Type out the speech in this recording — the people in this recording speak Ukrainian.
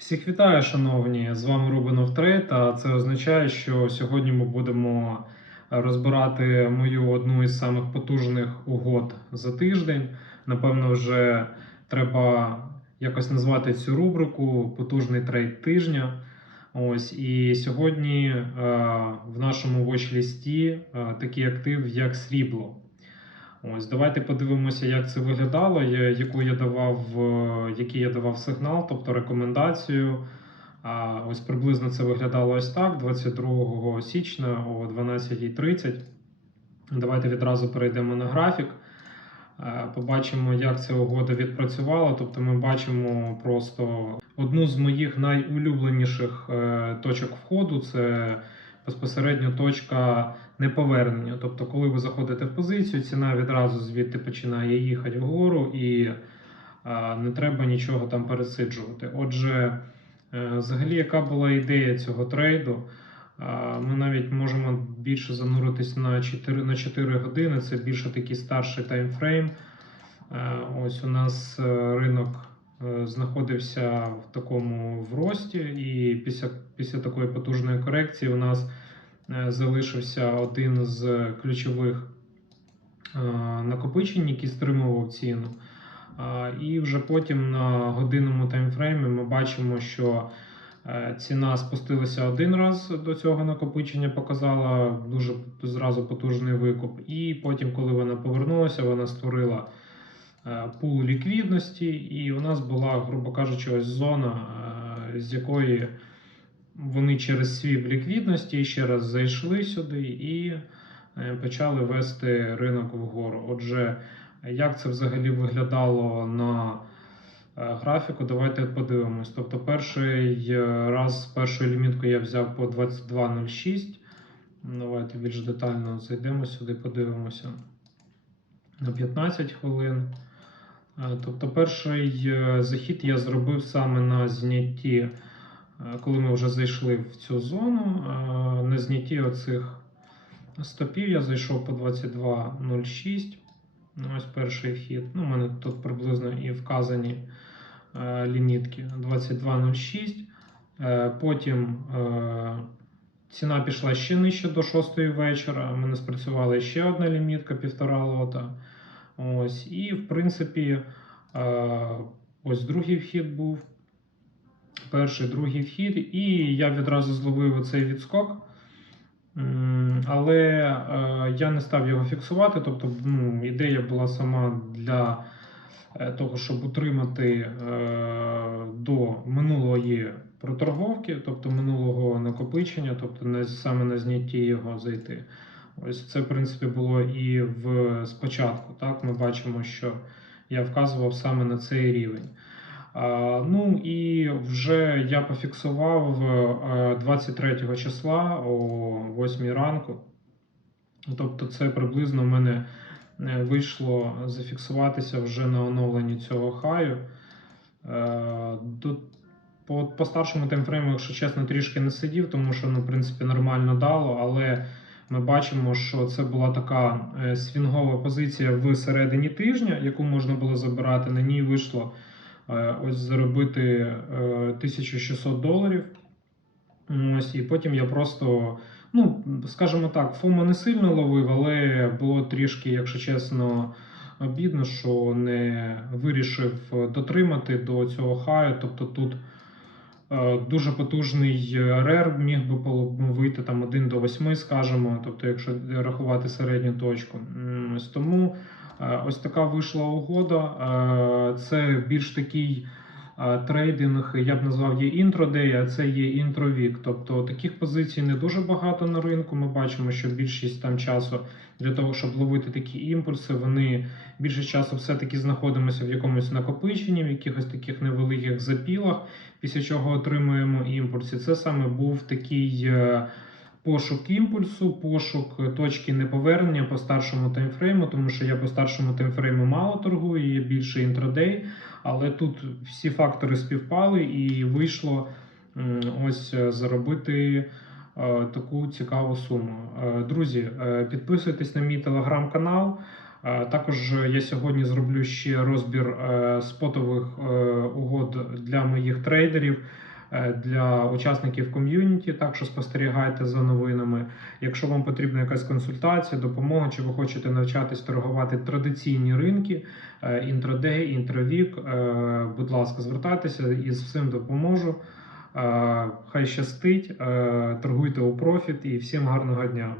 Всіх вітаю, шановні! З вами Рубинов Трейд. А це означає, що сьогодні ми будемо розбирати мою одну із самих потужних угод за тиждень. Напевно, вже треба якось назвати цю рубрику Потужний трейд тижня. Ось і сьогодні е, в нашому вочлісті е, такий актив, як срібло. Ось, давайте подивимося, як це виглядало, яку я давав, е, який я давав сигнал, тобто рекомендацію. А ось приблизно це виглядало ось так: 22 січня о 12.30. Давайте відразу перейдемо на графік. Е, Побачимо, як ця угода відпрацювала. Тобто, ми бачимо просто одну з моїх найулюбленіших е, точок входу. Це безпосередньо точка неповернення. Тобто, коли ви заходите в позицію, ціна відразу звідти починає їхати вгору і е, не треба нічого там пересиджувати. Отже, е, взагалі, яка була ідея цього трейду? Е, Ми навіть можемо більше зануритись на 4, на 4 години. Це більше такий старший таймфрейм. Ось у нас ринок знаходився в такому в рості, і після, після такої потужної корекції у нас е, залишився один з ключових е, накопичень, який стримував ціну. І вже потім на годинному таймфреймі ми бачимо, що е, ціна спустилася один раз до цього накопичення, показала дуже зразу потужний викуп. І потім, коли вона повернулася, вона створила е, пул ліквідності, і у нас була, грубо кажучи, ось зона, е, з якої вони через свій ліквідності ще раз зайшли сюди і е, почали вести ринок вгору. Отже, як це взагалі виглядало на е, графіку, давайте подивимось. Тобто, перший е, раз першу лімітку я взяв по 22.06. Давайте більш детально зайдемо сюди, подивимося на 15 хвилин. Е, Тобто, перший е, захід я зробив саме на знятті, е, коли ми вже зайшли в цю зону. На знятті оцих стопів я зайшов по 22.06. Ну, Ось перший вхід. Ну, у мене тут приблизно і вказані лімітки 22.06. Е, потім ціна пішла ще нижче до 6 вечора. У мене спрацювала ще одна лімітка, півтора лота. Ось, і в принципі, е, ось другий вхід був. Перший, другий вхід, і я відразу зловив оцей відскок. Але е, я не став його фіксувати. Тобто, ну, ідея була сама для е, того, щоб утримати до минулої проторговки, тобто минулого накопичення, тобто саме на знятті його зайти. Ось це, в принципі, було і в спочатку. Так, ми бачимо, що я вказував саме на цей рівень. Ну і вже я пофіксував е, 23 числа о 8 ранку. Тобто, це приблизно в мене е, вийшло зафіксуватися вже на оновленні цього хаю. Е, по, по старшому таймфрейму, якщо чесно, трішки не сидів, тому що ну, в принципі нормально дало, але ми бачимо, що це була така е, свінгова позиція в середині тижня, яку можна було забирати. На ній вийшло е, ось заробити е, 1600 доларів. Ось, і потім я просто, ну, скажімо так, ФОМО не сильно ловив, але було трішки, якщо чесно, обідно, що не вирішив дотримати до цього хаю. Тобто тут е, дуже потужний рер міг би вийти там 1 до 8, скажімо, тобто, якщо рахувати середню точку. Ось тому е, ось така вийшла угода. Е, Це більш такий е, трейдинг, я б назвав є інтродей, а це є інтровік. Тобто таких позицій не дуже багато на ринку. Ми бачимо, що більшість там часу для того, щоб ловити такі імпульси, вони більше часу все-таки знаходимося в якомусь накопиченні, в якихось таких невеликих запілах, після чого отримуємо імпульс. І це саме був такий. Е, Пошук імпульсу, пошук точки неповернення по старшому таймфрейму, тому що я по старшому таймфрейму мало торгую, є більше інтрадей, але тут всі фактори співпали і вийшло ось е, заробити е, таку цікаву суму. Е, Друзі, е, підписуйтесь на мій телеграм-канал. Е, Також я сьогодні зроблю ще розбір е, спотових е, угод для моїх трейдерів. Е, для учасників ком'юніті. Так що спостерігайте за новинами. Якщо вам потрібна якась консультація, допомога, чи ви хочете навчатись торгувати традиційні ринки, е, інтровік. інтравік, е, будь ласка, звертайтеся і з всім допоможу. Хай щастить, торгуйте у профіт і всім гарного дня.